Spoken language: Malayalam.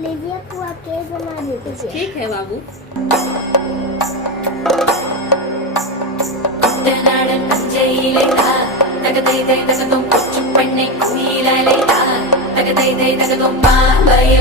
लीजिए पुआ केक बना दीजिए। ठीक है बाबू। തകതൈ തകതും കൊച്ചുപെണ്ണെ കുയിലലൈതാ തകതൈ തകതും പാമ്പയെ